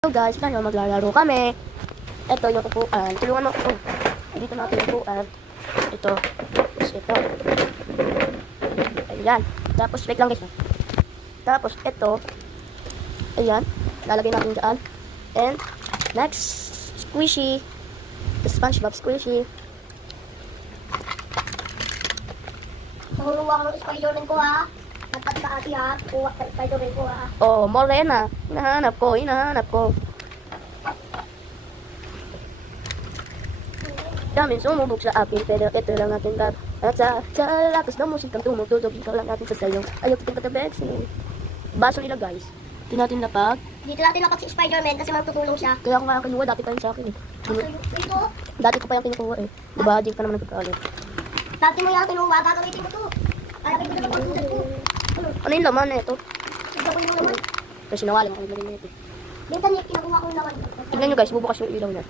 Hello guys, ngayon maglalaro kami. Ito yung upuan. Tulungan mo ako. Dito natin yung upuan. Ito. Tapos ito. Ayan. Tapos wait lang guys. Tapos ito. Ayan. Lalagay natin dyan. And next, squishy. The SpongeBob squishy. Nahuluwa ko ng Spider-Man ko ha. Nagtat ka ati ha. Kuha ka Spider-Man ko ha. Oh, morena. Hinahanap ko. Daming sumubok sa akin, pero ito lang ating kap. At sa lakas ng musikang tumutugtog, ikaw lang natin sa sayo. Ayaw kiting katabeks. Baso nila guys. Di natin napag. Dito natin napag si Spider-Man kasi magtutulong siya. Kaya ako nga kinuha, dati pa yun sa akin eh. So, ito, Dati ko pa yung kinukuha eh. Diba, di ka naman nagkakalit. dati mo yung kinuha, gagamitin mo to. Alagay ko na ng pagsulat ko. Ano yung laman na ito? Ito ko yung naman. Kasi nawalan ako yung ito. Minsan niya kinukuha ko naman. Tignan nyo guys, bubukas yung ilaw niya.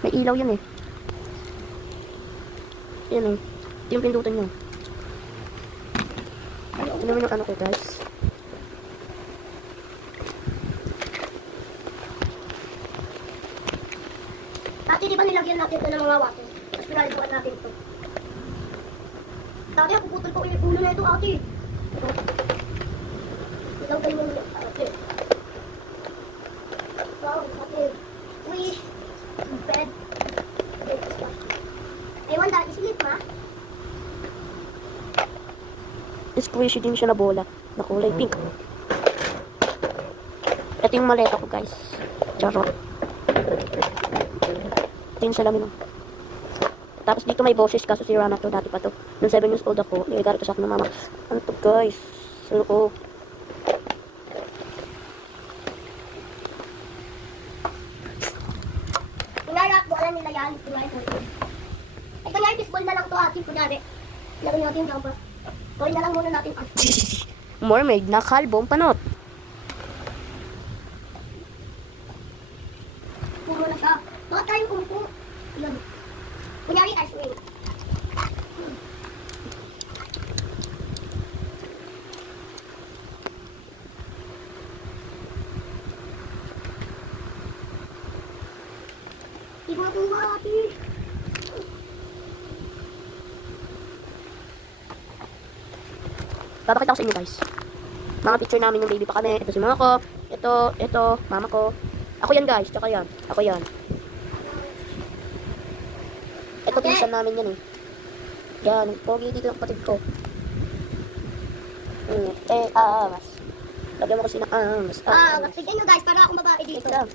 May ilaw yan eh. Yan eh. Ito yung pindutan niya. Tignan mo yung ano ko guys. Ate, di ba nilagyan natin ito ng mga water? Tapos pinaliguan natin ito. Dati, puputol ko yung ulo na ito, ate. Ilagay mo yung ate. Wow, ate. Wish. Bed. Ewan dahil isilip, ma. Squishy din siya na bola. Na kulay pink. Ito yung maleta ko guys. Charot. Ito yung salamin mo. Tapos dito may boses kaso si Rana to. Dati pa to. Nung 7 years old ako. Nilagay ko sa akin ng mama. Ano to guys? Ano ko? Kunyari, wala nila yan. Kunyari, ay, kunyari, baseball na lang to, ate. Kunyari, lagyan natin yung jumper. Kunin na lang muna natin, ate. Mermaid na kalbong panot. Puro na siya. Bakit tayo umupo? Yan. Kunyari, ice cream. Iba-iba, ate. Papakita ko sa inyo guys. Mga picture namin yung baby pa kami. Ito si mama ko. Ito, mama ko. Ako yan guys, tsaka yan. Ako yan. Ito pinsan namin yan eh. Yan, pogi dito yung kapatid ko. Mas. Lagyan mo kasi ng angas. Sige nyo guys, para akong babae dito. Ito lang.